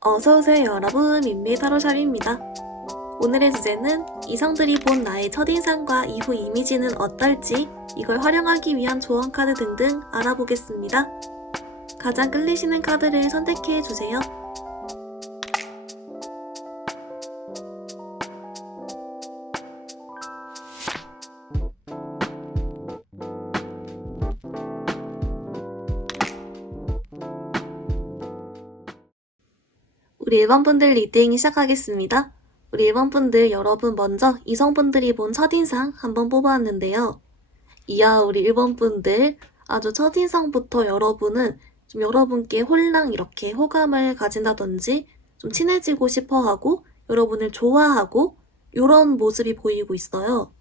어서오세요 여러분, 민미타로샵입니다. 오늘의 주제는 이성들이 본 나의 첫인상과 이후 이미지는 어떨지, 이걸 활용하기 위한 조언 카드 등등 알아보겠습니다. 가장 끌리시는 카드를 선택해주세요. 우리 1번분들 리딩 시작하겠습니다. 우리 1번분들 여러분 먼저 이성분들이 본 첫인상 한번 뽑아왔는데요. 이야, 우리 1번분들 아주 첫인상부터 여러분은 좀 여러분께 홀랑 이렇게 호감을 가진다든지 좀 친해지고 싶어하고 여러분을 좋아하고 이런 모습이 보이고 있어요.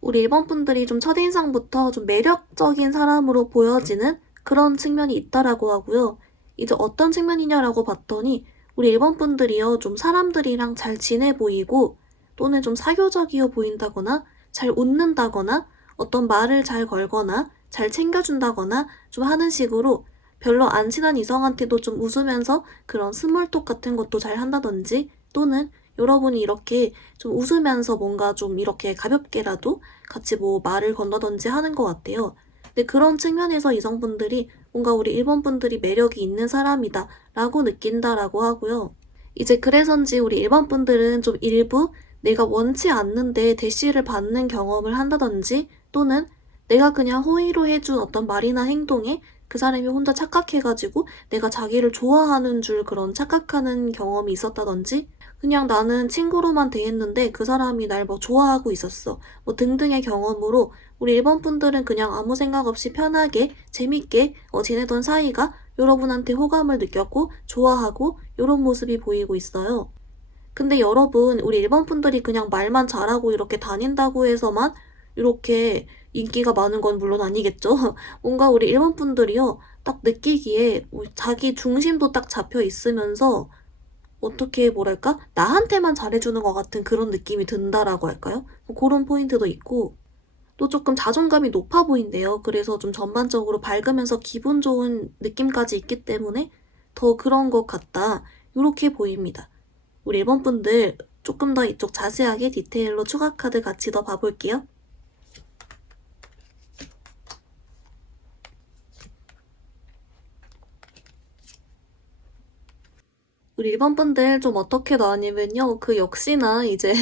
우리 1번분들이 좀 첫인상부터 좀 매력적인 사람으로 보여지는 그런 측면이 있다라고 하고요. 이제 어떤 측면이냐라고 봤더니 우리 1번분들이요, 좀 사람들이랑 잘 지내 보이고 또는 좀 사교적이어 보인다거나 잘 웃는다거나 어떤 말을 잘 걸거나 잘 챙겨준다거나 좀 하는 식으로 별로 안 친한 이성한테도 좀 웃으면서 그런 스몰톡 같은 것도 잘 한다든지, 또는 여러분이 이렇게 좀 웃으면서 뭔가 좀 이렇게 가볍게라도 같이 뭐 말을 건너던지 하는 것 같아요. 근데 그런 측면에서 이성분들이 뭔가 우리 1번분들이 매력이 있는 사람이다 라고 느낀다라고 하고요. 이제 그래서인지 우리 1번분들은 좀 일부 내가 원치 않는데 대시를 받는 경험을 한다든지, 또는 내가 그냥 호의로 해준 어떤 말이나 행동에 그 사람이 혼자 착각해가지고 내가 자기를 좋아하는 줄 그런 착각하는 경험이 있었다든지, 그냥 나는 친구로만 대했는데 그 사람이 날 뭐 좋아하고 있었어 뭐 등등의 경험으로 우리 1번분들은 그냥 아무 생각 없이 편하게 재밌게 지내던 사이가 여러분한테 호감을 느꼈고 좋아하고 이런 모습이 보이고 있어요. 근데 여러분, 우리 1번분들이 그냥 말만 잘하고 이렇게 다닌다고 해서만 이렇게 인기가 많은 건 물론 아니겠죠. 뭔가 우리 1번분들이요, 딱 느끼기에 자기 중심도 딱 잡혀 있으면서 어떻게 뭐랄까? 나한테만 잘해주는 것 같은 그런 느낌이 든다라고 할까요? 그런 포인트도 있고, 또 조금 자존감이 높아 보인대요. 그래서 좀 전반적으로 밝으면서 기분 좋은 느낌까지 있기 때문에 더 그런 것 같다, 이렇게 보입니다. 우리 1번분들 조금 더 이쪽 자세하게 디테일로 추가 카드 같이 더 봐볼게요. 우리 1번분들 좀 어떻게 나왔냐면요, 그 역시나 이제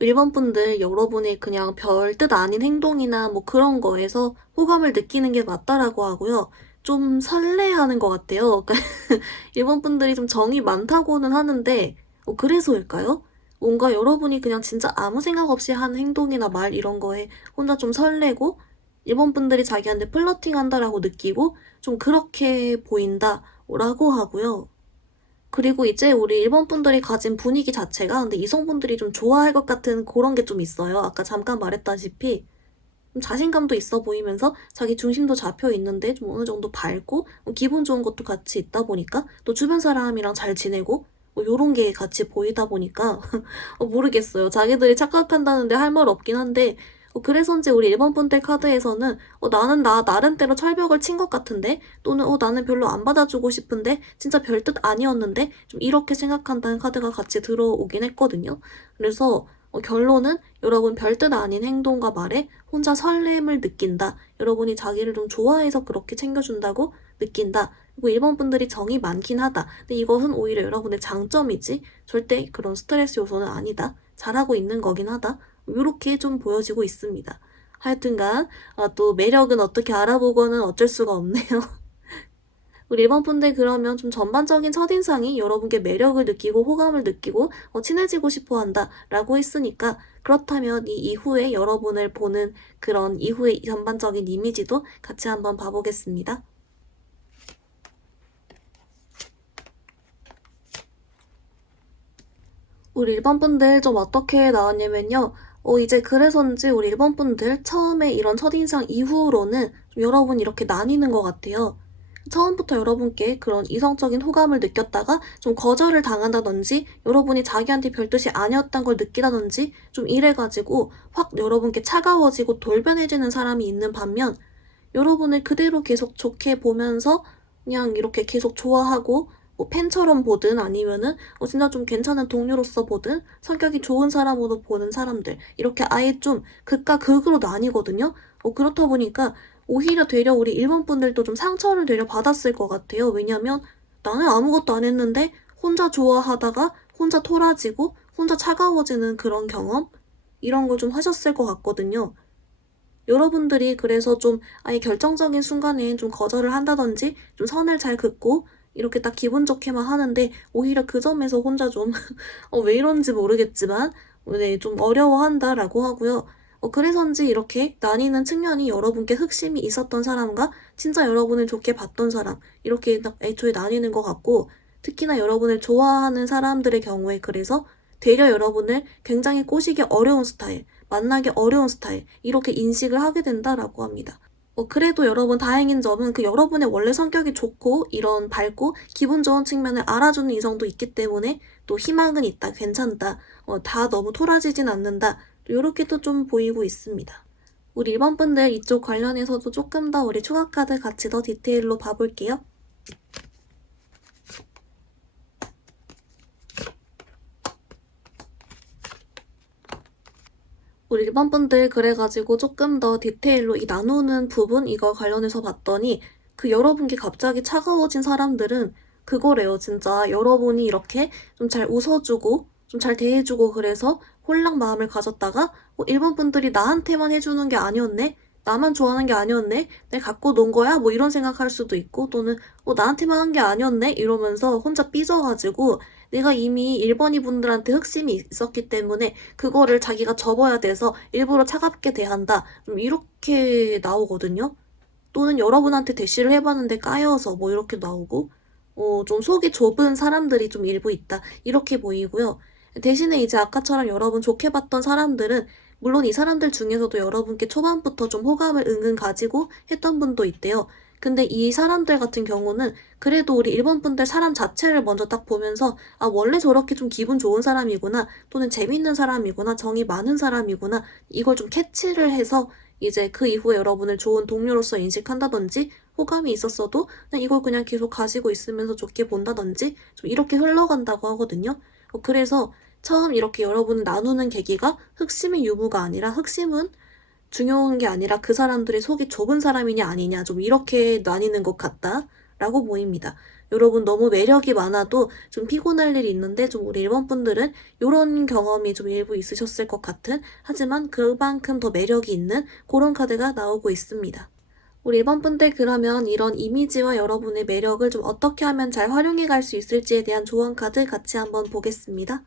1번분들 여러분이 그냥 별 뜻 아닌 행동이나 뭐 그런 거에서 호감을 느끼는 게 맞다라고 하고요. 좀 설레하는 것 같아요. 1번분들이 좀 정이 많다고는 하는데 그래서일까요? 뭔가 여러분이 그냥 진짜 아무 생각 없이 한 행동이나 말 이런 거에 혼자 좀 설레고 1번분들이 자기한테 플러팅 한다라고 느끼고 좀 그렇게 보인다라고 하고요. 그리고 이제 우리 1번분들이 가진 분위기 자체가 근데 이성분들이 좀 좋아할 것 같은 그런 게 좀 있어요. 아까 잠깐 말했다시피 좀 자신감도 있어 보이면서 자기 중심도 잡혀 있는데 좀 어느 정도 밝고 기분 좋은 것도 같이 있다 보니까 또 주변 사람이랑 잘 지내고 요런 게 같이 보이다 보니까 모르겠어요. 자기들이 착각한다는데 할 말 없긴 한데 그래서인지 우리 1번분들 카드에서는 나는 나 나름대로 철벽을 친 것 같은데, 또는 나는 별로 안 받아주고 싶은데 진짜 별뜻 아니었는데 좀 이렇게 생각한다는 카드가 같이 들어오긴 했거든요. 그래서 결론은 여러분 별뜻 아닌 행동과 말에 혼자 설렘을 느낀다. 여러분이 자기를 좀 좋아해서 그렇게 챙겨준다고 느낀다. 그리고 1번분들이 정이 많긴 하다. 근데 이것은 오히려 여러분의 장점이지 절대 그런 스트레스 요소는 아니다. 잘하고 있는 거긴 하다. 이렇게 좀 보여지고 있습니다. 하여튼간 또 매력은 어떻게 알아보고는 어쩔 수가 없네요. 우리 1번분들 그러면 좀 전반적인 첫인상이 여러분께 매력을 느끼고 호감을 느끼고 친해지고 싶어한다 라고 했으니까, 그렇다면 이 이후에 여러분을 보는 그런 이후의 전반적인 이미지도 같이 한번 봐보겠습니다. 우리 1번분들 좀 어떻게 나왔냐면요. 이제 그래서인지 우리 1번분들 처음에 이런 첫인상 이후로는 좀 여러분이 이렇게 나뉘는 것 같아요. 처음부터 여러분께 그런 이성적인 호감을 느꼈다가 좀 거절을 당한다든지, 여러분이 자기한테 별뜻이 아니었던 걸 느끼다든지 좀 이래가지고 확 여러분께 차가워지고 돌변해지는 사람이 있는 반면, 여러분을 그대로 계속 좋게 보면서 그냥 이렇게 계속 좋아하고 뭐 팬처럼 보든 아니면은 진짜 좀 괜찮은 동료로서 보든 성격이 좋은 사람으로 보는 사람들 이렇게 아예 좀 극과 극으로 나뉘거든요. 그렇다 보니까 오히려 되려 우리 일본 분들도 좀 상처를 되려 받았을 것 같아요. 왜냐면 나는 아무것도 안 했는데 혼자 좋아하다가 혼자 토라지고 혼자 차가워지는 그런 경험? 이런 걸 좀 하셨을 것 같거든요. 여러분들이 그래서 좀 아예 결정적인 순간엔 좀 거절을 한다든지 좀 선을 잘 긋고 이렇게 딱 기분 좋게만 하는데 오히려 그 점에서 혼자 좀 왜 이런지 모르겠지만 네, 좀 어려워한다라고 하고요. 그래서인지 이렇게 나뉘는 측면이 여러분께 흑심이 있었던 사람과 진짜 여러분을 좋게 봤던 사람 이렇게 딱 애초에 나뉘는 것 같고 특히나 여러분을 좋아하는 사람들의 경우에 그래서 되려 여러분을 굉장히 꼬시기 어려운 스타일 만나기 어려운 스타일 이렇게 인식을 하게 된다라고 합니다. 그래도 여러분 다행인 점은 그 여러분의 원래 성격이 좋고 이런 밝고 기분 좋은 측면을 알아주는 이성도 있기 때문에 또 희망은 있다, 괜찮다, 다 너무 토라지진 않는다 이렇게 또 좀 보이고 있습니다. 우리 1번 분들 이쪽 관련해서도 조금 더 우리 추가 카드 같이 더 디테일로 봐볼게요. 우리 1번 분들 그래가지고 조금 더 디테일로 이 나누는 부분 이거 관련해서 봤더니 그 여러분께 갑자기 차가워진 사람들은 그거래요. 진짜 여러분이 이렇게 좀 잘 웃어주고 좀 잘 대해주고 그래서 홀랑 마음을 가졌다가 1번 분들이 나한테만 해주는 게 아니었네? 나만 좋아하는 게 아니었네? 내가 갖고 논 거야? 뭐 이런 생각할 수도 있고 또는 나한테만 한 게 아니었네? 이러면서 혼자 삐져가지고 내가 이미 1번이 분들한테 흑심이 있었기 때문에 그거를 자기가 접어야 돼서 일부러 차갑게 대한다. 좀 이렇게 나오거든요. 또는 여러분한테 대시를 해봤는데 까여서 뭐 이렇게 나오고 좀 속이 좁은 사람들이 좀 일부 있다. 이렇게 보이고요. 대신에 이제 아까처럼 여러분 좋게 봤던 사람들은 물론 이 사람들 중에서도 여러분께 초반부터 좀 호감을 은근 가지고 했던 분도 있대요. 근데 이 사람들 같은 경우는 그래도 우리 일본 분들 사람 자체를 먼저 딱 보면서 원래 저렇게 좀 기분 좋은 사람이구나 또는 재밌는 사람이구나 정이 많은 사람이구나 이걸 좀 캐치를 해서 이제 그 이후에 여러분을 좋은 동료로서 인식한다든지 호감이 있었어도 그냥 이걸 그냥 계속 가지고 있으면서 좋게 본다든지 좀 이렇게 흘러간다고 하거든요. 그래서 처음 이렇게 여러분을 나누는 계기가 흑심의 유무가 아니라 흑심은 중요한 게 아니라 그 사람들의 속이 좁은 사람이냐 아니냐 좀 이렇게 나뉘는 것 같다라고 보입니다. 여러분 너무 매력이 많아도 좀 피곤할 일이 있는데 좀 우리 일본 분들은 이런 경험이 좀 일부 있으셨을 것 같은 하지만 그만큼 더 매력이 있는 그런 카드가 나오고 있습니다. 우리 일본 분들 그러면 이런 이미지와 여러분의 매력을 좀 어떻게 하면 잘 활용해 갈 수 있을지에 대한 조언 카드 같이 한번 보겠습니다.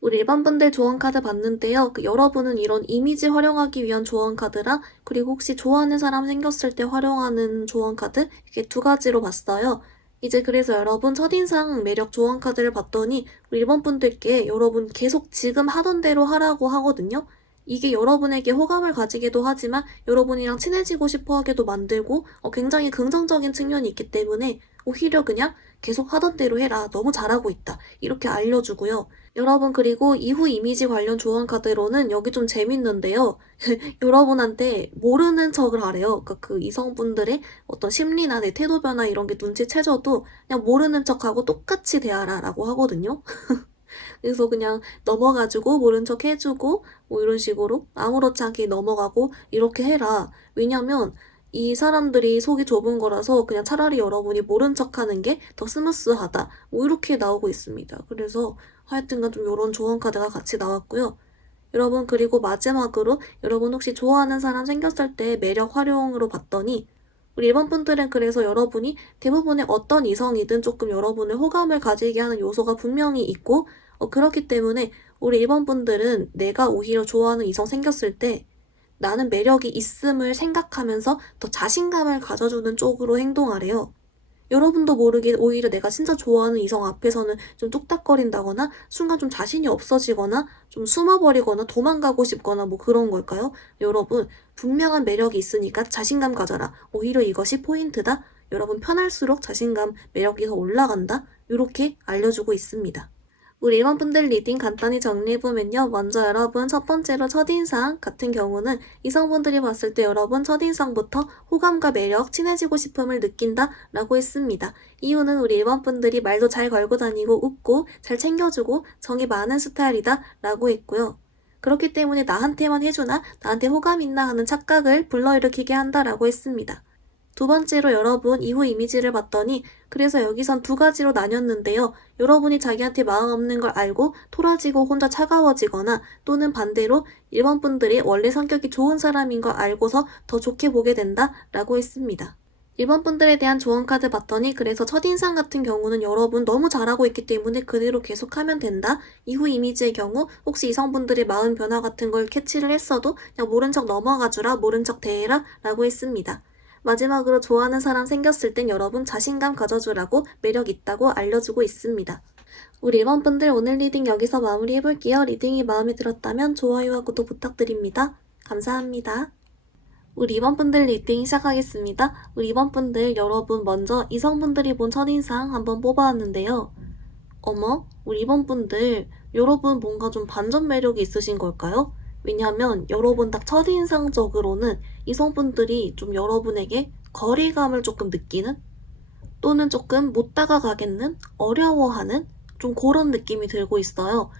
우리 일반 분들 조언 카드 봤는데요. 여러분은 이런 이미지 활용하기 위한 조언 카드랑 그리고 혹시 좋아하는 사람 생겼을 때 활용하는 조언 카드 이렇게 두 가지로 봤어요. 이제 그래서 여러분 첫인상 매력 조언 카드를 봤더니 우리 일본 분들께 여러분 계속 지금 하던 대로 하라고 하거든요. 이게 여러분에게 호감을 가지기도 하지만 여러분이랑 친해지고 싶어 하게도 만들고 굉장히 긍정적인 측면이 있기 때문에 오히려 그냥 계속 하던 대로 해라. 너무 잘하고 있다. 이렇게 알려주고요. 여러분 그리고 이후 이미지 관련 조언 카드로는 여기 좀 재밌는데요. 여러분한테 모르는 척을 하래요. 그러니까 그 이성분들의 어떤 심리나 내 태도 변화 이런 게 눈치채져도 그냥 모르는 척하고 똑같이 대하라 라고 하거든요. 그래서 그냥 넘어가지고 모른 척 해주고 뭐 이런 식으로 아무렇지 않게 넘어가고 이렇게 해라. 왜냐면 이 사람들이 속이 좁은 거라서 그냥 차라리 여러분이 모른 척하는 게 더 스무스하다. 뭐 이렇게 나오고 있습니다. 그래서 하여튼간 좀 이런 조언 카드가 같이 나왔고요. 여러분 그리고 마지막으로 여러분 혹시 좋아하는 사람 생겼을 때 매력 활용으로 봤더니 우리 일본 분들은 그래서 여러분이 대부분의 어떤 이성이든 조금 여러분을 호감을 가지게 하는 요소가 분명히 있고 그렇기 때문에 우리 일본 분들은 내가 오히려 좋아하는 이성 생겼을 때 나는 매력이 있음을 생각하면서 더 자신감을 가져주는 쪽으로 행동하래요. 여러분도 모르게 오히려 내가 진짜 좋아하는 이성 앞에서는 좀 뚝딱거린다거나 순간 좀 자신이 없어지거나 좀 숨어버리거나 도망가고 싶거나 뭐 그런 걸까요? 여러분 분명한 매력이 있으니까 자신감 가져라. 오히려 이것이 포인트다. 여러분 편할수록 자신감 매력이 더 올라간다. 이렇게 알려주고 있습니다. 우리 일반분들 리딩 간단히 정리해보면요. 먼저 여러분 첫 번째로 첫인상 같은 경우는 이성분들이 봤을 때 여러분 첫인상부터 호감과 매력, 친해지고 싶음을 느낀다 라고 했습니다. 이유는 우리 일반분들이 말도 잘 걸고 다니고 웃고 잘 챙겨주고 정이 많은 스타일이다 라고 했고요. 그렇기 때문에 나한테만 해주나 나한테 호감 있나 하는 착각을 불러일으키게 한다라고 했습니다. 두 번째로 여러분 이후 이미지를 봤더니 그래서 여기선 두 가지로 나뉘었는데요. 여러분이 자기한테 마음 없는 걸 알고 토라지고 혼자 차가워지거나 또는 반대로 일반 분들이 원래 성격이 좋은 사람인 걸 알고서 더 좋게 보게 된다 라고 했습니다. 일반 분들에 대한 조언 카드 봤더니 그래서 첫인상 같은 경우는 여러분 너무 잘하고 있기 때문에 그대로 계속하면 된다. 이후 이미지의 경우 혹시 이성분들의 마음 변화 같은 걸 캐치를 했어도 그냥 모른 척 넘어가주라, 모른 척 대해라 라고 했습니다. 마지막으로 좋아하는 사람 생겼을 땐 여러분 자신감 가져주라고 매력 있다고 알려주고 있습니다. 우리 1번분들 오늘 리딩 여기서 마무리해볼게요. 리딩이 마음에 들었다면 좋아요와 구독 부탁드립니다. 감사합니다. 우리 2번분들 리딩 시작하겠습니다. 우리 2번분들 여러분 먼저 이성분들이 본 첫인상 한번 뽑아왔는데요. 어머, 우리 2번분들 여러분 뭔가 좀 반전 매력이 있으신 걸까요? 왜냐하면 여러분 딱 첫인상적으로는 이성분들이 좀 여러분에게 거리감을 조금 느끼는 또는 조금 못 다가가겠는 어려워하는 좀 그런 느낌이 들고 있어요.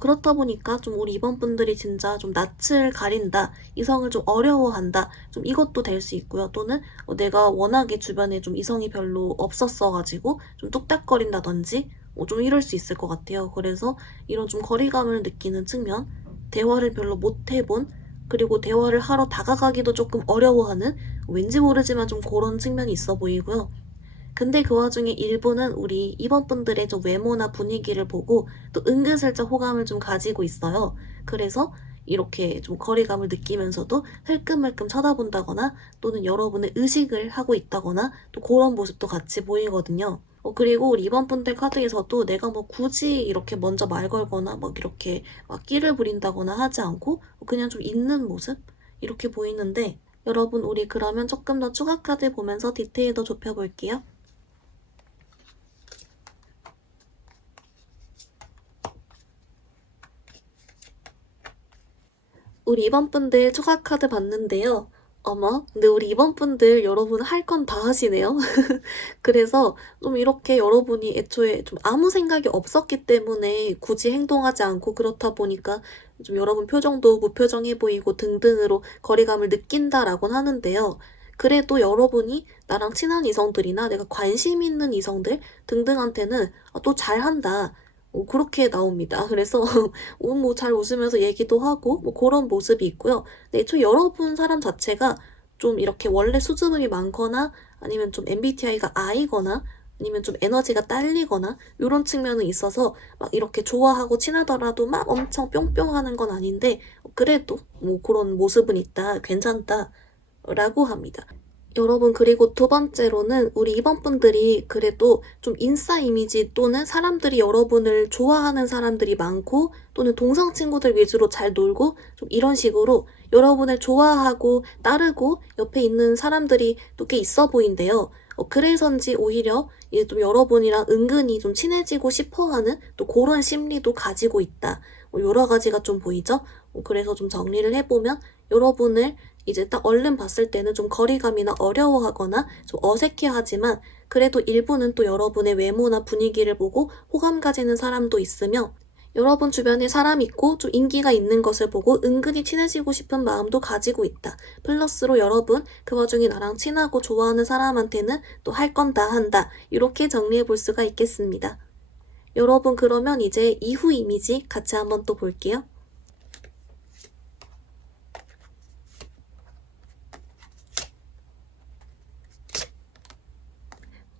그렇다 보니까 좀 우리 이번 분들이 진짜 좀 낯을 가린다, 이성을 좀 어려워한다, 좀 이것도 될 수 있고요. 또는 내가 워낙에 주변에 좀 이성이 별로 없었어가지고 좀 뚝딱거린다든지 좀 이럴 수 있을 것 같아요. 그래서 이런 좀 거리감을 느끼는 측면, 대화를 별로 못 해본, 그리고 대화를 하러 다가가기도 조금 어려워하는 왠지 모르지만 좀 그런 측면이 있어 보이고요. 근데 그 와중에 일부는 우리 이번 분들의 좀 외모나 분위기를 보고 또 은근슬쩍 호감을 좀 가지고 있어요. 그래서 이렇게 좀 거리감을 느끼면서도 흘끔흘끔 쳐다본다거나 또는 여러분의 의식을 하고 있다거나 또 그런 모습도 같이 보이거든요. 그리고 우리 이번 분들 카드에서도 내가 뭐 굳이 이렇게 먼저 말 걸거나 막 이렇게 막 끼를 부린다거나 하지 않고 그냥 좀 있는 모습? 이렇게 보이는데 여러분 우리 그러면 조금 더 추가 카드 보면서 디테일 더 좁혀볼게요. 우리 이번 분들 추가 카드 봤는데요. 어머, 근데 우리 이번 분들 여러분 할 건 다 하시네요. 그래서 좀 이렇게 여러분이 애초에 좀 아무 생각이 없었기 때문에 굳이 행동하지 않고 그렇다 보니까 좀 여러분 표정도 무표정해 보이고 등등으로 거리감을 느낀다라고는 하는데요. 그래도 여러분이 나랑 친한 이성들이나 내가 관심 있는 이성들 등등한테는 또 잘한다. 그렇게 나옵니다. 그래서 뭐 잘 웃으면서 얘기도 하고 뭐 그런 모습이 있고요. 근데 애초에 여러분 사람 자체가 좀 이렇게 원래 수줍음이 많거나 아니면 좀 MBTI가 I거나 아니면 좀 에너지가 딸리거나 이런 측면은 있어서 막 이렇게 좋아하고 친하더라도 막 엄청 뿅뿅하는 건 아닌데 그래도 뭐 그런 모습은 있다, 괜찮다 라고 합니다. 여러분 그리고 두 번째로는 우리 이번 분들이 그래도 좀 인싸 이미지 또는 사람들이 여러분을 좋아하는 사람들이 많고 또는 동성 친구들 위주로 잘 놀고 좀 이런 식으로 여러분을 좋아하고 따르고 옆에 있는 사람들이 또 꽤 있어 보인대요. 그래서인지 오히려 이제 좀 여러분이랑 은근히 좀 친해지고 싶어하는 또 그런 심리도 가지고 있다. 여러 가지가 좀 보이죠? 그래서 좀 정리를 해보면 여러분을 이제 딱 얼른 봤을 때는 좀 거리감이나 어려워하거나 좀 어색해하지만 그래도 일부는 또 여러분의 외모나 분위기를 보고 호감 가지는 사람도 있으며 여러분 주변에 사람 있고 좀 인기가 있는 것을 보고 은근히 친해지고 싶은 마음도 가지고 있다. 플러스로 여러분 그 와중에 나랑 친하고 좋아하는 사람한테는 또 할 건 다 한다. 이렇게 정리해 볼 수가 있겠습니다. 여러분 그러면 이제 이후 이미지 같이 한번 또 볼게요.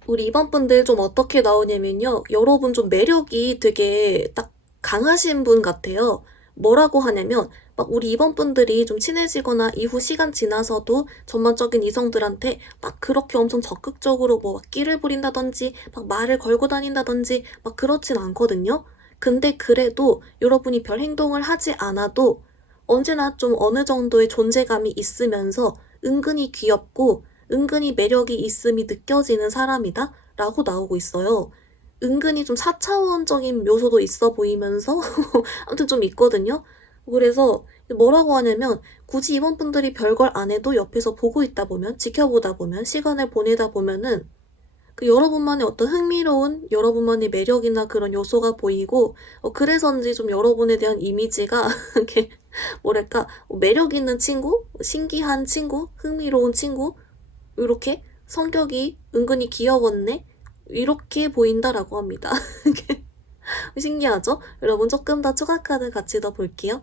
우리 이번 분들 좀 어떻게 나오냐면요. 여러분 좀 매력이 되게 딱 강하신 분 같아요. 뭐라고 하냐면 막 우리 이번 분들이 좀 친해지거나 이후 시간 지나서도 전반적인 이성들한테 막 그렇게 엄청 적극적으로 뭐 막 끼를 부린다든지 막 말을 걸고 다닌다든지 막 그렇진 않거든요. 근데 그래도 여러분이 별 행동을 하지 않아도 언제나 좀 어느 정도의 존재감이 있으면서 은근히 귀엽고 은근히 매력이 있음이 느껴지는 사람이다 라고 나오고 있어요. 은근히 좀 4차원적인 요소도 있어 보이면서 아무튼 좀 있거든요. 그래서 뭐라고 하냐면 굳이 임원분들이 별걸 안 해도 옆에서 보고 있다 보면 지켜보다 보면 시간을 보내다 보면은 그 여러분만의 어떤 흥미로운 여러분만의 매력이나 그런 요소가 보이고 그래서인지 좀 여러분에 대한 이미지가 이렇게 뭐랄까 매력 있는 친구, 신기한 친구, 흥미로운 친구 요렇게 성격이 은근히 귀여웠네 이렇게 보인다라고 합니다. 신기하죠? 여러분 조금 더 추가 카드 같이 더 볼게요.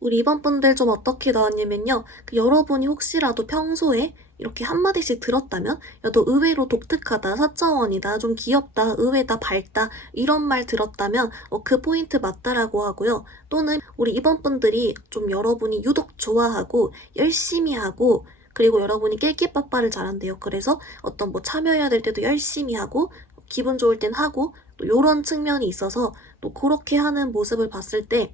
우리 이번 분들 좀 어떻게 나왔냐면요. 여러분이 혹시라도 평소에 이렇게 한마디씩 들었다면 야, 너 의외로 독특하다, 사차원이다, 좀 귀엽다, 의외다, 밝다 이런 말 들었다면 그 포인트 맞다라고 하고요. 또는 우리 이번 분들이 좀 여러분이 유독 좋아하고 열심히 하고 그리고 여러분이 낄끼빠빠를 잘한대요. 그래서 어떤 뭐 참여해야 될 때도 열심히 하고 기분 좋을 땐 하고 또 요런 측면이 있어서 또 그렇게 하는 모습을 봤을 때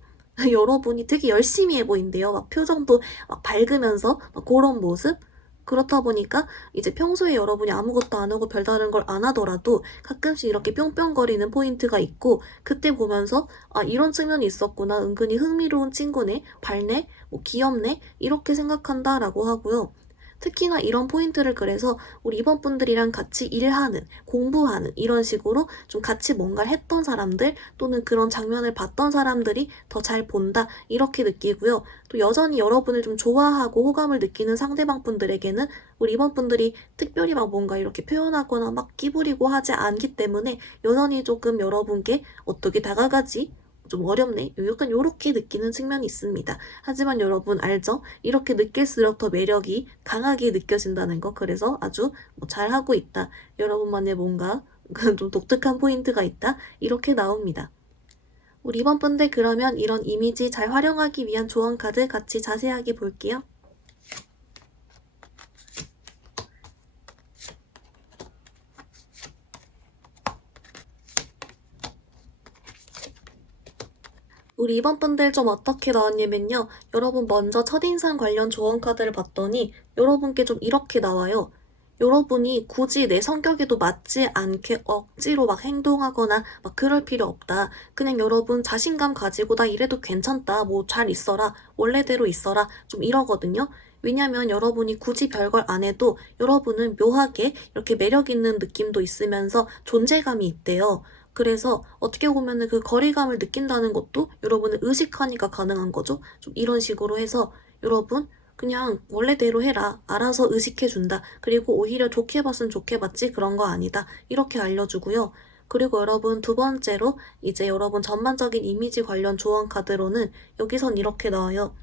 여러분이 되게 열심히 해 보인대요. 막 표정도 막 밝으면서 막 그런 모습? 그렇다 보니까 이제 평소에 여러분이 아무것도 안 하고 별다른 걸 안 하더라도 가끔씩 이렇게 뿅뿅거리는 포인트가 있고 그때 보면서 아 이런 측면이 있었구나 은근히 흥미로운 친구네 밝네 뭐 귀엽네 이렇게 생각한다라고 하고요. 특히나 이런 포인트를 그래서 우리 이번 분들이랑 같이 일하는, 공부하는 이런 식으로 좀 같이 뭔가를 했던 사람들 또는 그런 장면을 봤던 사람들이 더 잘 본다 이렇게 느끼고요. 또 여전히 여러분을 좀 좋아하고 호감을 느끼는 상대방 분들에게는 우리 이번 분들이 특별히 막 뭔가 이렇게 표현하거나 막 끼부리고 하지 않기 때문에 여전히 조금 여러분께 어떻게 다가가지? 좀 어렵네. 약간 요렇게 느끼는 측면이 있습니다. 하지만 여러분 알죠? 이렇게 느낄수록 더 매력이 강하게 느껴진다는 거. 그래서 아주 뭐 잘하고 있다. 여러분만의 뭔가 좀 독특한 포인트가 있다. 이렇게 나옵니다. 우리 이번 분들 그러면 이런 이미지 잘 활용하기 위한 조언 카드 같이 자세하게 볼게요. 우리 이번 분들 좀 어떻게 나왔냐면요. 여러분 먼저 첫인상 관련 조언 카드를 봤더니 여러분께 좀 이렇게 나와요. 여러분이 굳이 내 성격에도 맞지 않게 억지로 막 행동하거나 막 그럴 필요 없다. 그냥 여러분 자신감 가지고 나 이래도 괜찮다. 뭐 잘 있어라. 원래대로 있어라. 좀 이러거든요. 왜냐면 여러분이 굳이 별걸 안 해도 여러분은 묘하게 이렇게 매력 있는 느낌도 있으면서 존재감이 있대요. 그래서 어떻게 보면은 그 거리감을 느낀다는 것도 여러분을 의식하니까 가능한 거죠. 좀 이런 식으로 해서 여러분 그냥 원래대로 해라. 알아서 의식해준다. 그리고 오히려 좋게 봤으면 좋게 봤지 그런 거 아니다. 이렇게 알려주고요. 그리고 여러분 두 번째로 이제 여러분 전반적인 이미지 관련 조언 카드로는 여기선 이렇게 나와요.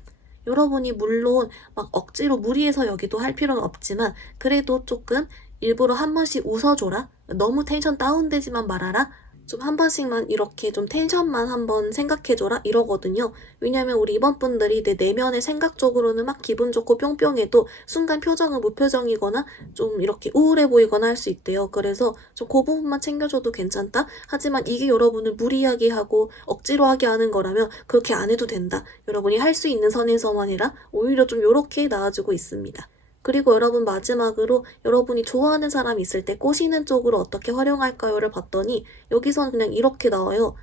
여러분이 물론 막 억지로 무리해서 여기도 할 필요는 없지만 그래도 조금 일부러 한 번씩 웃어줘라. 너무 텐션 다운되지만 말아라. 좀 한 번씩만 이렇게 좀 텐션만 한번 생각해줘라 이러거든요. 왜냐면 우리 이번 분들이 내 내면의 생각적으로는 막 기분 좋고 뿅뿅해도 순간 표정은 무표정이거나 좀 이렇게 우울해 보이거나 할 수 있대요. 그래서 좀 그 부분만 챙겨줘도 괜찮다. 하지만 이게 여러분을 무리하게 하고 억지로 하게 하는 거라면 그렇게 안 해도 된다. 여러분이 할 수 있는 선에서만 해라. 오히려 좀 요렇게 나와주고 있습니다. 그리고 여러분 마지막으로 여러분이 좋아하는 사람이 있을 때 꼬시는 쪽으로 어떻게 활용할까요를 봤더니 여기선 그냥 이렇게 나와요.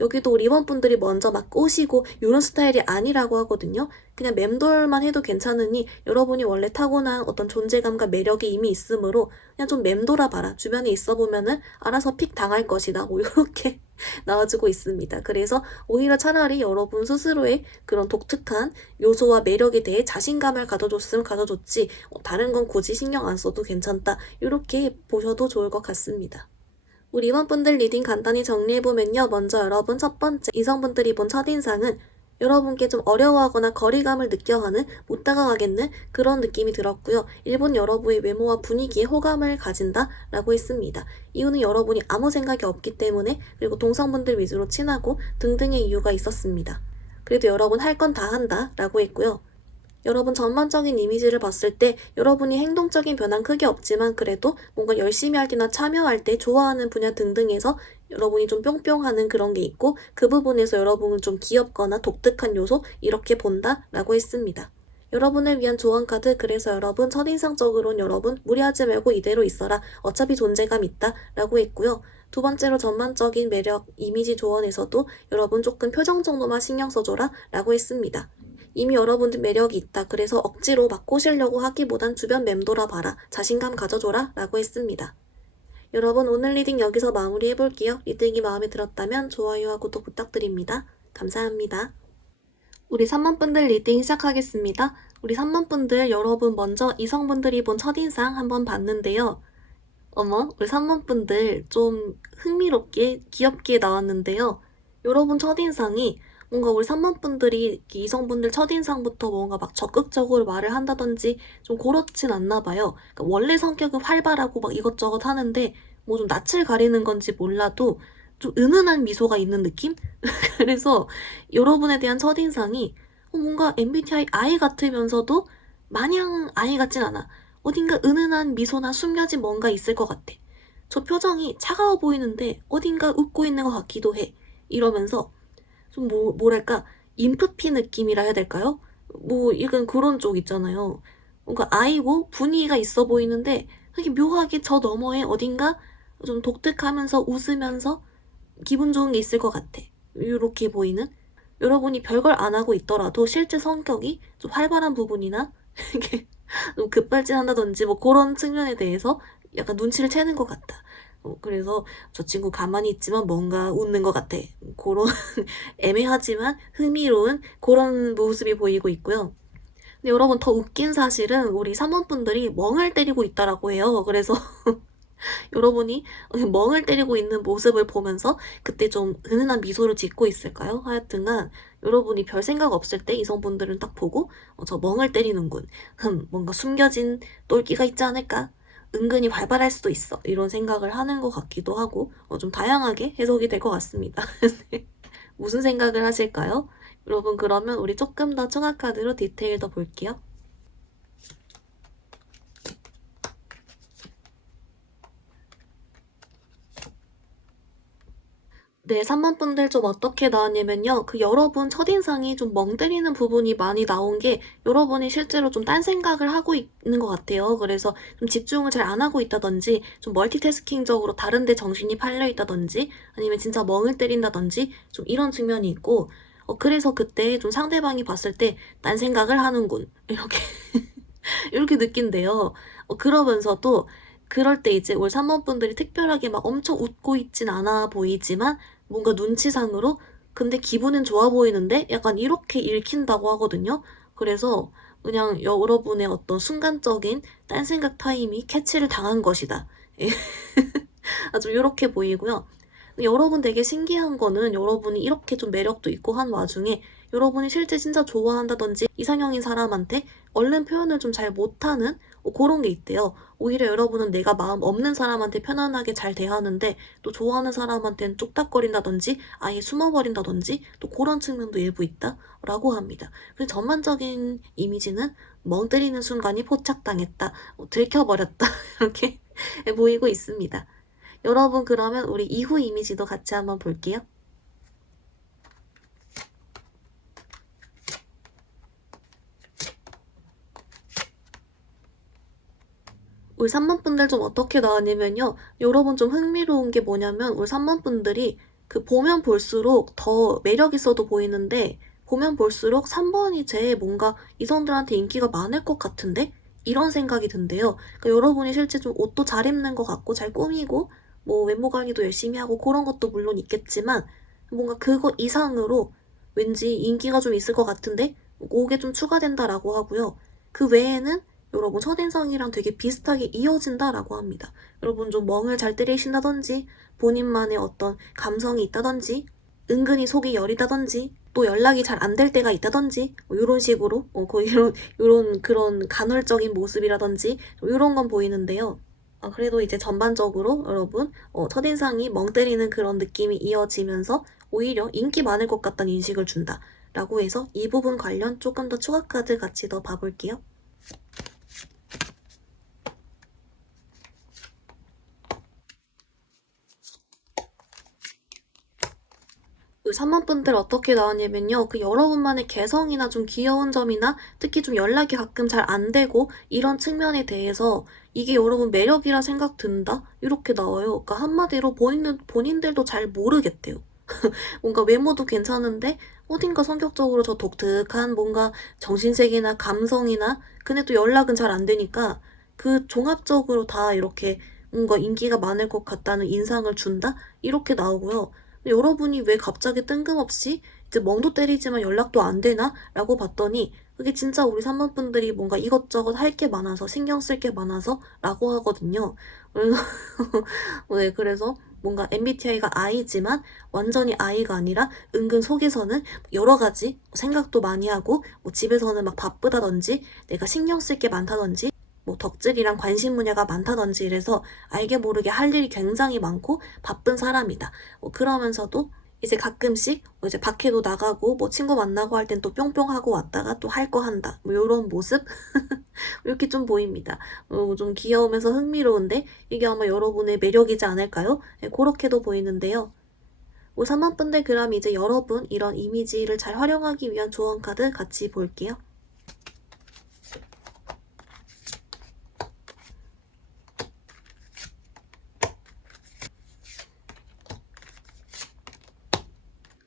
여기도 우리 임원분들이 먼저 막 꼬시고 이런 스타일이 아니라고 하거든요. 그냥 맴돌만 해도 괜찮으니 여러분이 원래 타고난 어떤 존재감과 매력이 이미 있으므로 그냥 좀 맴돌아 봐라. 주변에 있어 보면은 알아서 픽 당할 것이다. 뭐 이렇게 나와주고 있습니다. 그래서 오히려 차라리 여러분 스스로의 그런 독특한 요소와 매력에 대해 자신감을 가져줬으면 가져줬지 다른 건 굳이 신경 안 써도 괜찮다. 이렇게 보셔도 좋을 것 같습니다. 우리 임원분들 리딩 간단히 정리해보면요. 먼저 여러분 첫 번째 이성분들이 본 첫인상은 여러분께 좀 어려워하거나 거리감을 느껴하는 못 다가가겠는 그런 느낌이 들었고요. 일본 여러분의 외모와 분위기에 호감을 가진다 라고 했습니다. 이유는 여러분이 아무 생각이 없기 때문에 그리고 동성분들 위주로 친하고 등등의 이유가 있었습니다. 그래도 여러분 할 건 다 한다 라고 했고요. 여러분 전반적인 이미지를 봤을 때 여러분이 행동적인 변화는 크게 없지만 그래도 뭔가 열심히 할 때나 참여할 때 좋아하는 분야 등등에서 여러분이 좀 뿅뿅하는 그런 게 있고 그 부분에서 여러분은 좀 귀엽거나 독특한 요소 이렇게 본다라고 했습니다. 여러분을 위한 조언 카드. 그래서 여러분 첫인상적으로는 여러분 무리하지 말고 이대로 있어라. 어차피 존재감 있다. 라고 했고요. 두 번째로 전반적인 매력, 이미지 조언에서도 여러분 조금 표정 정도만 신경 써줘라. 라고 했습니다. 이미 여러분들 매력이 있다. 그래서 억지로 막 꼬시려고 하기보단 주변 맴돌아 봐라. 자신감 가져줘라. 라고 했습니다. 여러분 오늘 리딩 여기서 마무리해볼게요. 리딩이 마음에 들었다면 좋아요와 구독 부탁드립니다. 감사합니다. 우리 3번분들 리딩 시작하겠습니다. 우리 3번분들 여러분 먼저 이성분들이 본 첫인상 한번 봤는데요. 어머, 우리 3번분들 좀 흥미롭게 귀엽게 나왔는데요. 여러분 첫인상이 뭔가 우리 3번분들이 이성분들 첫인상부터 뭔가 막 적극적으로 말을 한다든지 좀 그렇진 않나 봐요. 그러니까 원래 성격은 활발하고 막 이것저것 하는데 뭐 좀 낯을 가리는 건지 몰라도 좀 은은한 미소가 있는 느낌? 그래서 여러분에 대한 첫인상이 뭔가 MBTI I 같으면서도 마냥 I 같진 않아. 어딘가 은은한 미소나 숨겨진 뭔가 있을 것 같아. 저 표정이 차가워 보이는데 어딘가 웃고 있는 것 같기도 해. 이러면서 좀 뭐랄까 인프피 느낌이라 해야 될까요? 뭐 약간 그런 쪽 있잖아요. 뭔가 I고 분위기가 있어 보이는데 되게 묘하게 저 너머에 어딘가 좀 독특하면서 웃으면서 기분 좋은 게 있을 것 같아. 이렇게 보이는? 여러분이 별걸 안 하고 있더라도 실제 성격이 좀 활발한 부분이나 이게 좀 급발진한다든지 뭐 그런 측면에 대해서 약간 눈치를 채는 것 같다. 그래서 저 친구 가만히 있지만 뭔가 웃는 것 같아. 그런 애매하지만 흥미로운 그런 모습이 보이고 있고요. 근데 여러분 더 웃긴 사실은 우리 3원분들이 멍을 때리고 있다라고 해요. 그래서 여러분이 멍을 때리고 있는 모습을 보면서 그때 좀 은은한 미소를 짓고 있을까요? 하여튼간 여러분이 별 생각 없을 때 이성분들은 딱 보고 저 멍을 때리는군. 뭔가 숨겨진 똘끼가 있지 않을까? 은근히 활발할 수도 있어. 이런 생각을 하는 것 같기도 하고 좀 다양하게 해석이 될 것 같습니다. 무슨 생각을 하실까요? 여러분 그러면 우리 조금 더 추가 카드로 디테일 더 볼게요. 네, 3번분들 좀 어떻게 나왔냐면요. 여러분 첫인상이 좀 멍 때리는 부분이 많이 나온 게 여러분이 실제로 좀 딴 생각을 하고 있는 것 같아요. 그래서 좀 집중을 잘 안 하고 있다든지 좀 멀티태스킹적으로 다른 데 정신이 팔려 있다든지 아니면 진짜 멍을 때린다든지 좀 이런 측면이 있고 그래서 그때 좀 상대방이 봤을 때 딴 생각을 하는군. 이렇게 이렇게 느낀대요. 그러면서도 그럴 때 이제 올 3번분들이 특별하게 막 엄청 웃고 있진 않아 보이지만 뭔가 눈치상으로 근데 기분은 좋아 보이는데 약간 이렇게 읽힌다고 하거든요. 그래서 그냥 여러분의 어떤 순간적인 딴 생각 타임이 캐치를 당한 것이다. 좀 이렇게 보이고요. 여러분 되게 신기한 거는 여러분이 이렇게 좀 매력도 있고 한 와중에 여러분이 실제 진짜 좋아한다든지 이상형인 사람한테 얼른 표현을 좀 잘 못하는 그런 게 있대요. 오히려 여러분은 내가 마음 없는 사람한테 편안하게 잘 대하는데 또 좋아하는 사람한테는 뚝딱거린다든지 아예 숨어버린다든지 또 그런 측면도 일부 있다라고 합니다. 그래서 전반적인 이미지는 멍 때리는 순간이 포착당했다, 들켜버렸다 이렇게 보이고 있습니다. 여러분 그러면 우리 이후 이미지도 같이 한번 볼게요. 우리 3번분들 좀 어떻게 나왔냐면요. 여러분 좀 흥미로운 게 뭐냐면 우리 3번분들이 보면 볼수록 더 매력 있어도 보이는데 보면 볼수록 3번이 제일 뭔가 이성들한테 인기가 많을 것 같은데? 이런 생각이 든대요. 그러니까 여러분이 실제 좀 옷도 잘 입는 것 같고 잘 꾸미고 뭐 외모 관리도 열심히 하고 그런 것도 물론 있겠지만 뭔가 그거 이상으로 왠지 인기가 좀 있을 것 같은데 그게 좀 추가된다라고 하고요. 그 외에는 여러분 첫인상이랑 되게 비슷하게 이어진다라고 합니다. 여러분 좀 멍을 잘 때리신다든지 본인만의 어떤 감성이 있다든지 은근히 속이 여리다든지 또 연락이 잘 안 될 때가 있다든지 뭐 이런 식으로 거의 이런 그런 간헐적인 모습이라든지 이런 건 보이는데요. 그래도 이제 전반적으로 여러분 첫인상이 멍 때리는 그런 느낌이 이어지면서 오히려 인기 많을 것 같다는 인식을 준다 라고 해서 이 부분 관련 조금 더 추가 카드 같이 더 봐볼게요. 그 3번 분들 어떻게 나왔냐면요. 그 여러분만의 개성이나 좀 귀여운 점이나 특히 좀 연락이 가끔 잘 안 되고 이런 측면에 대해서 이게 여러분 매력이라 생각 든다? 이렇게 나와요. 그러니까 한마디로 본인들도 잘 모르겠대요. 뭔가 외모도 괜찮은데 어딘가 성격적으로 저 독특한 뭔가 정신세계나 감성이나 근데 또 연락은 잘 안 되니까 그 종합적으로 다 이렇게 뭔가 인기가 많을 것 같다는 인상을 준다? 이렇게 나오고요. 여러분이 왜 갑자기 뜬금없이 이제 멍도 때리지만 연락도 안 되나? 라고 봤더니 그게 진짜 우리 3번 분들이 뭔가 이것저것 할 게 많아서 신경 쓸 게 많아서 라고 하거든요. 그래서 네, 그래서 뭔가 MBTI가 I지만 완전히 I가 아니라 은근 속에서는 여러 가지 생각도 많이 하고 뭐 집에서는 막 바쁘다든지 내가 신경 쓸 게 많다든지 뭐 덕질이랑 관심 분야가 많다든지 이래서 알게 모르게 할 일이 굉장히 많고 바쁜 사람이다. 그러면서도 이제 가끔씩 이제 밖에도 나가고 뭐 친구 만나고 할 땐 또 뿅뿅 하고 왔다가 또 할 거 한다. 뭐 이런 모습 이렇게 좀 보입니다. 좀 귀여우면서 흥미로운데 이게 아마 여러분의 매력이지 않을까요? 네, 그렇게도 보이는데요. 우리 3번 분들 그럼 이제 여러분 이런 이미지를 잘 활용하기 위한 조언 카드 같이 볼게요.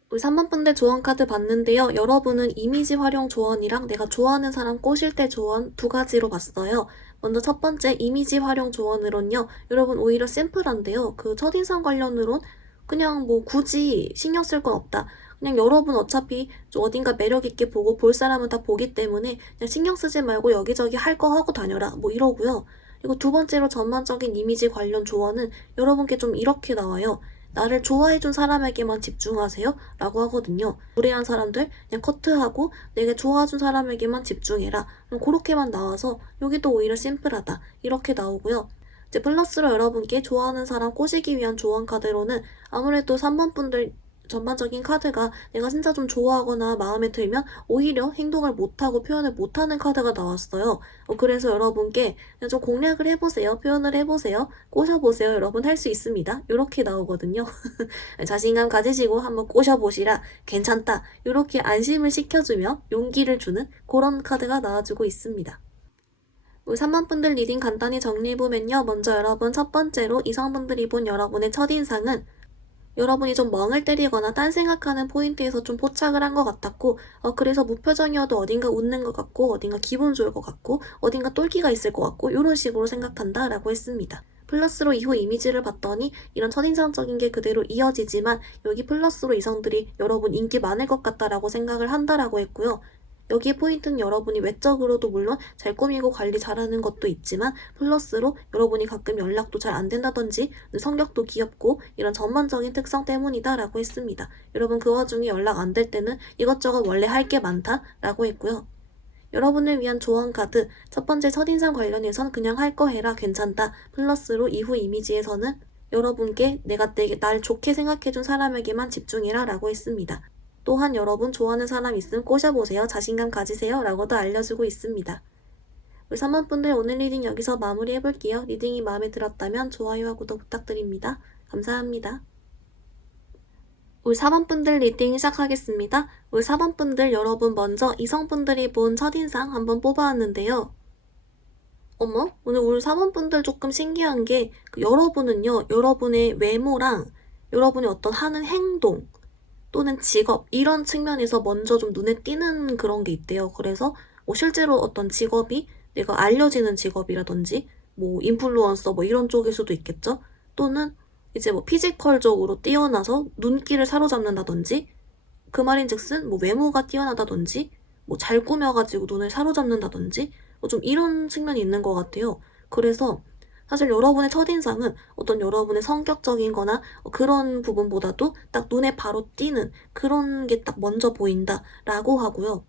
우리 3번 분들 조언 카드 봤는데요. 여러분은 이미지 활용 조언이랑 내가 좋아하는 사람 꼬실 때 조언 두 가지로 봤어요. 먼저 첫 번째 이미지 활용 조언으론요. 여러분 오히려 심플한데요. 그 첫인상 관련으론 그냥 뭐 굳이 신경 쓸 건 없다. 그냥 여러분 어차피 좀 어딘가 매력 있게 보고 볼 사람은 다 보기 때문에 그냥 신경 쓰지 말고 여기저기 할 거 하고 다녀라. 뭐 이러고요. 그리고 두 번째로 전반적인 이미지 관련 조언은 여러분께 좀 이렇게 나와요. 나를 좋아해준 사람에게만 집중하세요. 라고 하거든요. 무례한 사람들 그냥 커트하고 내게 좋아해준 사람에게만 집중해라. 그렇게만 나와서 여기도 오히려 심플하다. 이렇게 나오고요. 이제 플러스로 여러분께 좋아하는 사람 꼬시기 위한 조언 카드로는 아무래도 3번 분들 전반적인 카드가 내가 진짜 좀 좋아하거나 마음에 들면 오히려 행동을 못하고 표현을 못하는 카드가 나왔어요. 그래서 여러분께 그냥 좀 공략을 해보세요. 표현을 해보세요. 꼬셔보세요. 여러분 할 수 있습니다. 이렇게 나오거든요. 자신감 가지시고 한번 꼬셔보시라. 괜찮다. 이렇게 안심을 시켜주며 용기를 주는 그런 카드가 나와주고 있습니다. 우리 3번 분들 리딩 간단히 정리해보면요. 먼저 여러분 첫 번째로 이성분들이 본 여러분의 첫인상은 여러분이 좀 멍을 때리거나 딴 생각하는 포인트에서 좀 포착을 한 것 같았고, 그래서 무표정이어도 어딘가 웃는 것 같고, 어딘가 기분 좋을 것 같고, 어딘가 똘끼가 있을 것 같고, 이런 식으로 생각한다 라고 했습니다. 플러스로 이후 이미지를 봤더니 이런 첫인상적인 게 그대로 이어지지만 여기 플러스로 이성들이 여러분 인기 많을 것 같다라고 생각을 한다라고 했고요. 여기에 포인트는 여러분이 외적으로도 물론 잘 꾸미고 관리 잘하는 것도 있지만 플러스로 여러분이 가끔 연락도 잘 안 된다든지 성격도 귀엽고 이런 전반적인 특성 때문이다 라고 했습니다. 여러분 그 와중에 연락 안 될 때는 이것저것 원래 할 게 많다 라고 했고요. 여러분을 위한 조언 카드 첫 번째 첫인상 관련해선 그냥 할 거 해라 괜찮다. 플러스로 이후 이미지에서는 여러분께 내가 날 좋게 생각해준 사람에게만 집중해라 라고 했습니다. 또한 여러분 좋아하는 사람 있으면 꼬셔보세요. 자신감 가지세요. 라고도 알려주고 있습니다. 우리 3번 분들 오늘 리딩 여기서 마무리해볼게요. 리딩이 마음에 들었다면 좋아요와 구독 부탁드립니다. 감사합니다. 우리 4번 분들 리딩 시작하겠습니다. 우리 4번 분들 여러분 먼저 이성분들이 본 첫인상 한번 뽑아왔는데요. 어머? 오늘 우리 4번 분들 조금 신기한 게 여러분은요. 여러분의 외모랑 여러분이 어떤 하는 행동 또는 직업 이런 측면에서 먼저 좀 눈에 띄는 그런 게 있대요. 그래서 뭐 실제로 어떤 직업이 내가 알려지는 직업이라든지 뭐 인플루언서 뭐 이런 쪽일 수도 있겠죠. 또는 이제 뭐 피지컬적으로 뛰어나서 눈길을 사로잡는다든지 그 말인즉슨 뭐 외모가 뛰어나다든지 뭐 잘 꾸며가지고 눈을 사로잡는다든지 뭐 좀 이런 측면이 있는 것 같아요. 그래서 사실 여러분의 첫인상은 어떤 여러분의 성격적인 거나 그런 부분보다도 딱 눈에 바로 띄는 그런 게 딱 먼저 보인다 라고 하고요.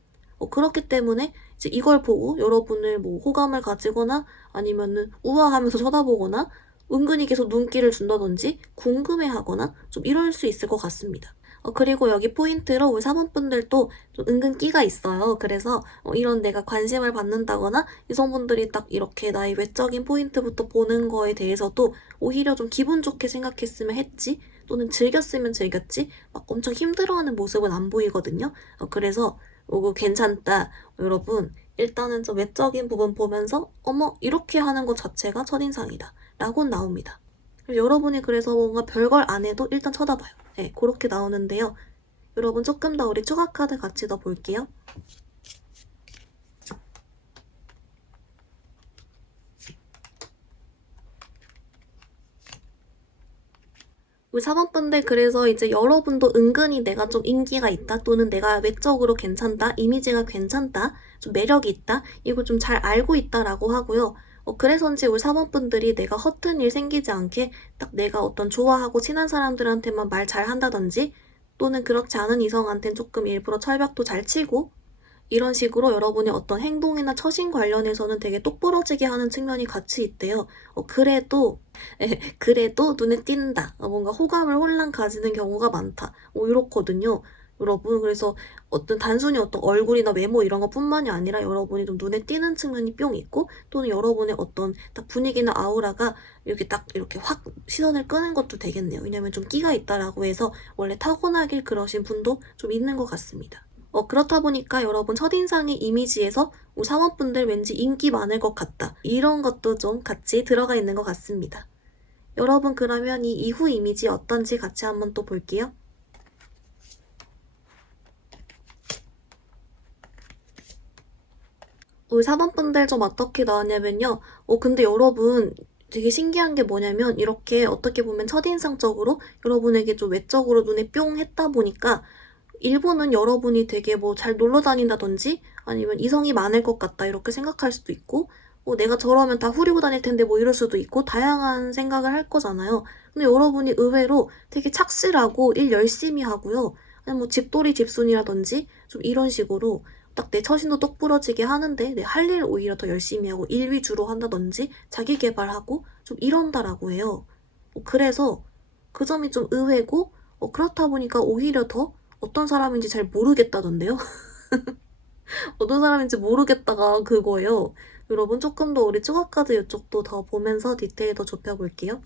그렇기 때문에 이제 이걸 보고 여러분을 뭐 호감을 가지거나 아니면은 우아하면서 쳐다보거나 은근히 계속 눈길을 준다든지 궁금해하거나 좀 이럴 수 있을 것 같습니다. 그리고 여기 포인트로 우리 사모분들도 좀 은근 끼가 있어요. 그래서 이런 내가 관심을 받는다거나 여성분들이 딱 이렇게 나의 외적인 포인트부터 보는 거에 대해서도 오히려 좀 기분 좋게 생각했으면 했지. 또는 즐겼으면 즐겼지 막 엄청 힘들어하는 모습은 안 보이거든요. 그래서 이거 괜찮다. 여러분 일단은 좀 외적인 부분 보면서 어머 이렇게 하는 것 자체가 첫인상이다 라고 나옵니다. 여러분이 그래서 뭔가 별걸 안 해도 일단 쳐다봐요. 네, 그렇게 나오는데요. 여러분 조금 더 우리 추가 카드 같이 더 볼게요. 우리 4번분들 그래서 이제 여러분도 은근히 내가 좀 인기가 있다 또는 내가 외적으로 괜찮다, 이미지가 괜찮다, 좀 매력이 있다, 이걸 좀 잘 알고 있다라고 하고요. 그래서인지 우리 4번분들이 내가 허튼 일 생기지 않게 딱 내가 어떤 좋아하고 친한 사람들한테만 말 잘한다든지 또는 그렇지 않은 이성한테는 조금 일부러 철벽도 잘 치고 이런 식으로 여러분이 어떤 행동이나 처신 관련해서는 되게 똑부러지게 하는 측면이 같이 있대요. 그래도 그래도 눈에 띈다. 뭔가 호감을 혼란 가지는 경우가 많다. 이렇거든요. 여러분 그래서 어떤 단순히 어떤 얼굴이나 외모 이런 것뿐만이 아니라 여러분이 좀 눈에 띄는 측면이 뿅 있고 또는 여러분의 어떤 딱 분위기나 아우라가 이렇게 딱 이렇게 확 시선을 끄는 것도 되겠네요. 왜냐면 좀 끼가 있다라고 해서 원래 타고나길 그러신 분도 좀 있는 것 같습니다. 그렇다 보니까 여러분 첫인상의 이미지에서 사원분들 왠지 인기 많을 것 같다. 이런 것도 좀 같이 들어가 있는 것 같습니다. 여러분 그러면 이 이후 이미지 어떤지 같이 한번 또 볼게요. 우리 4번분들 좀 어떻게 나왔냐면요. 근데 여러분 되게 신기한 게 뭐냐면 이렇게 어떻게 보면 첫인상적으로 여러분에게 좀 외적으로 눈에 뿅 했다 보니까 일부는 여러분이 되게 뭐 잘 놀러 다닌다든지 아니면 이성이 많을 것 같다 이렇게 생각할 수도 있고 내가 저러면 다 후리고 다닐 텐데 뭐 이럴 수도 있고 다양한 생각을 할 거잖아요. 근데 여러분이 의외로 되게 착실하고 일 열심히 하고요. 아니 뭐 집돌이 집순이라든지 좀 이런 식으로 딱 내 처신도 똑부러지게 하는데 내 할 일 오히려 더 열심히 하고 일 위주로 한다든지 자기 개발하고 좀 이런다라고 해요. 그래서 그 점이 좀 의외고 그렇다 보니까 오히려 더 어떤 사람인지 잘 모르겠다던데요? 어떤 사람인지 모르겠다가 그거예요. 여러분 조금 더 우리 추가카드 이쪽도 더 보면서 디테일 더 좁혀볼게요.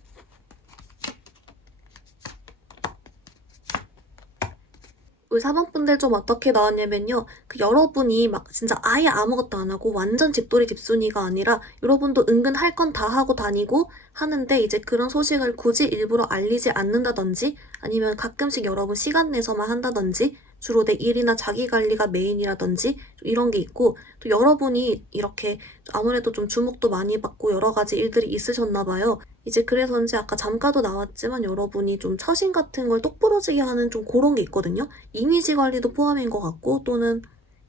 우리 4번분들 좀 어떻게 나왔냐면요. 여러분이 막 진짜 아예 아무것도 안 하고 완전 집돌이 집순이가 아니라 여러분도 은근 할 건 다 하고 다니고 하는데 이제 그런 소식을 굳이 일부러 알리지 않는다든지 아니면 가끔씩 여러분 시간 내서만 한다든지 주로 내 일이나 자기 관리가 메인이라든지 이런 게 있고 또 여러분이 이렇게 아무래도 좀 주목도 많이 받고 여러 가지 일들이 있으셨나 봐요. 이제 그래서인지 아까 잠깐도 나왔지만 여러분이 좀 처신 같은 걸 똑부러지게 하는 좀 그런 게 있거든요. 이미지 관리도 포함인 것 같고 또는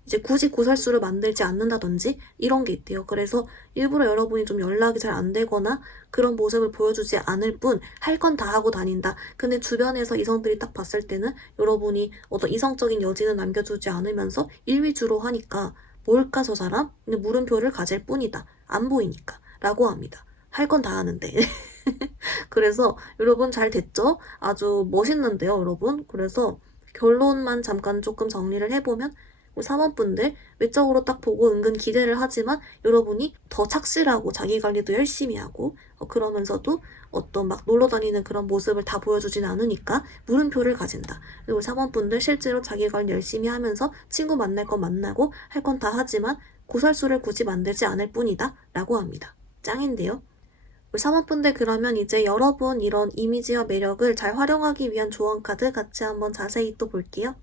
이제 굳이 구설수를 만들지 않는다든지 이런 게 있대요. 그래서 일부러 여러분이 좀 연락이 잘 안 되거나 그런 모습을 보여주지 않을 뿐 할 건 다 하고 다닌다. 근데 주변에서 이성들이 딱 봤을 때는 여러분이 어떤 이성적인 여지는 남겨주지 않으면서 일 위주로 하니까 뭘까 저 사람? 근데 물음표를 가질 뿐이다. 안 보이니까 라고 합니다. 할 건 다 하는데. 그래서 여러분 잘 됐죠? 아주 멋있는데요, 여러분. 그래서 결론만 잠깐 조금 정리를 해보면 사원분들 외적으로 딱 보고 은근 기대를 하지만 여러분이 더 착실하고 자기 관리도 열심히 하고 그러면서도 어떤 막 놀러 다니는 그런 모습을 다 보여주진 않으니까 물음표를 가진다. 그리고 사원분들 실제로 자기 관리 열심히 하면서 친구 만날 건 만나고 할 건 다 하지만 구설수를 굳이 만들지 않을 뿐이다 라고 합니다. 짱인데요? 우리 사모분들 그러면 이제 여러분 이런 이미지와 매력을 잘 활용하기 위한 조언 카드 같이 한번 자세히 또 볼게요.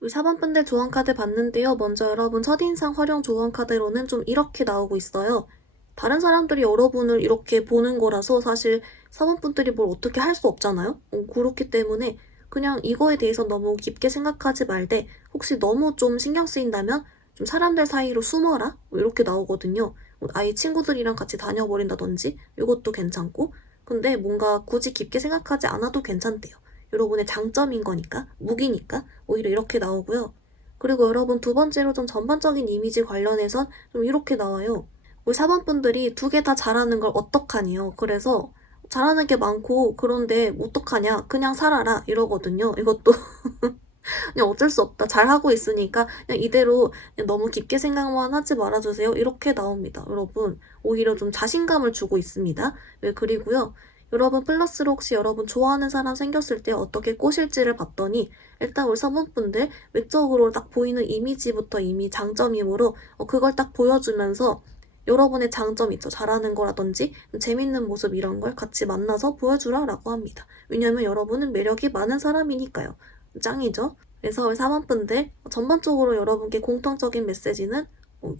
우리 4번분들 조언 카드 봤는데요. 먼저 여러분 첫인상 활용 조언 카드로는 좀 이렇게 나오고 있어요. 다른 사람들이 여러분을 이렇게 보는 거라서 사실 4번분들이 뭘 어떻게 할 수 없잖아요. 그렇기 때문에 그냥 이거에 대해서 너무 깊게 생각하지 말되 혹시 너무 좀 신경 쓰인다면 좀 사람들 사이로 숨어라 이렇게 나오거든요. 아예 친구들이랑 같이 다녀버린다든지 이것도 괜찮고 근데 뭔가 굳이 깊게 생각하지 않아도 괜찮대요. 여러분의 장점인 거니까 무기니까 오히려 이렇게 나오고요. 그리고 여러분 두 번째로 좀 전반적인 이미지 관련해선 좀 이렇게 나와요. 우리 4번분들이 두 개 다 잘하는 걸 어떡하니요. 그래서 잘하는 게 많고 그런데 어떡하냐 그냥 살아라 이러거든요. 이것도 그냥 어쩔 수 없다. 잘하고 있으니까 그냥 이대로 그냥 너무 깊게 생각만 하지 말아주세요. 이렇게 나옵니다. 여러분, 오히려 좀 자신감을 주고 있습니다. 왜 그리고요. 여러분 플러스로 혹시 여러분 좋아하는 사람 생겼을 때 어떻게 꼬실지를 봤더니 일단 우리 사모분들 외적으로 딱 보이는 이미지부터 이미 장점이므로 그걸 딱 보여주면서 여러분의 장점 있죠. 잘하는 거라든지 재밌는 모습 이런 걸 같이 만나서 보여주라라고 합니다. 왜냐면 여러분은 매력이 많은 사람이니까요. 짱이죠? 그래서 우리 사모분들 전반적으로 여러분께 공통적인 메시지는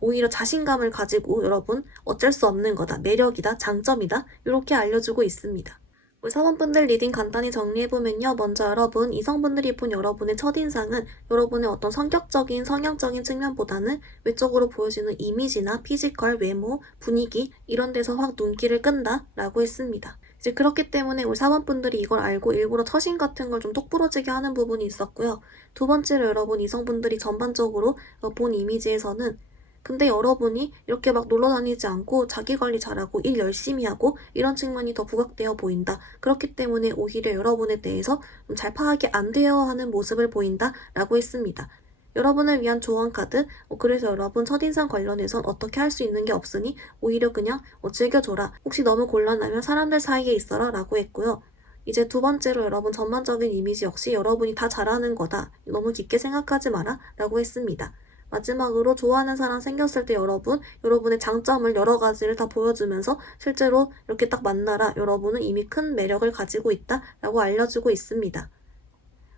오히려 자신감을 가지고 여러분 어쩔 수 없는 거다, 매력이다, 장점이다 이렇게 알려주고 있습니다. 우리 사모분들 리딩 간단히 정리해보면요. 먼저 여러분, 이성분들이 본 여러분의 첫인상은 여러분의 어떤 성격적인, 성향적인 측면보다는 외적으로 보여지는 이미지나 피지컬, 외모, 분위기 이런 데서 확 눈길을 끈다 라고 했습니다. 이제 그렇기 때문에 우리 사모분들이 이걸 알고 일부러 처신 같은 걸 좀 똑부러지게 하는 부분이 있었고요. 두 번째로 여러분 이성분들이 전반적으로 본 이미지에서는 근데 여러분이 이렇게 막 놀러 다니지 않고 자기 관리 잘하고 일 열심히 하고 이런 측면이 더 부각되어 보인다. 그렇기 때문에 오히려 여러분에 대해서 잘 파악이 안 되어 하는 모습을 보인다 라고 했습니다. 여러분을 위한 조언 카드, 그래서 여러분 첫인상 관련해선 어떻게 할 수 있는 게 없으니 오히려 그냥 즐겨줘라. 혹시 너무 곤란하면 사람들 사이에 있어라 라고 했고요. 이제 두 번째로 여러분 전반적인 이미지 역시 여러분이 다 잘하는 거다. 너무 깊게 생각하지 마라 라고 했습니다. 마지막으로 좋아하는 사람 생겼을 때 여러분의 장점을 여러 가지를 다 보여주면서 실제로 이렇게 딱 만나라. 여러분은 이미 큰 매력을 가지고 있다 라고 알려주고 있습니다.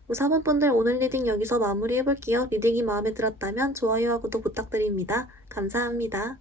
4번분들 오늘 리딩 여기서 마무리해볼게요. 리딩이 마음에 들었다면 좋아요와 구독 부탁드립니다. 감사합니다.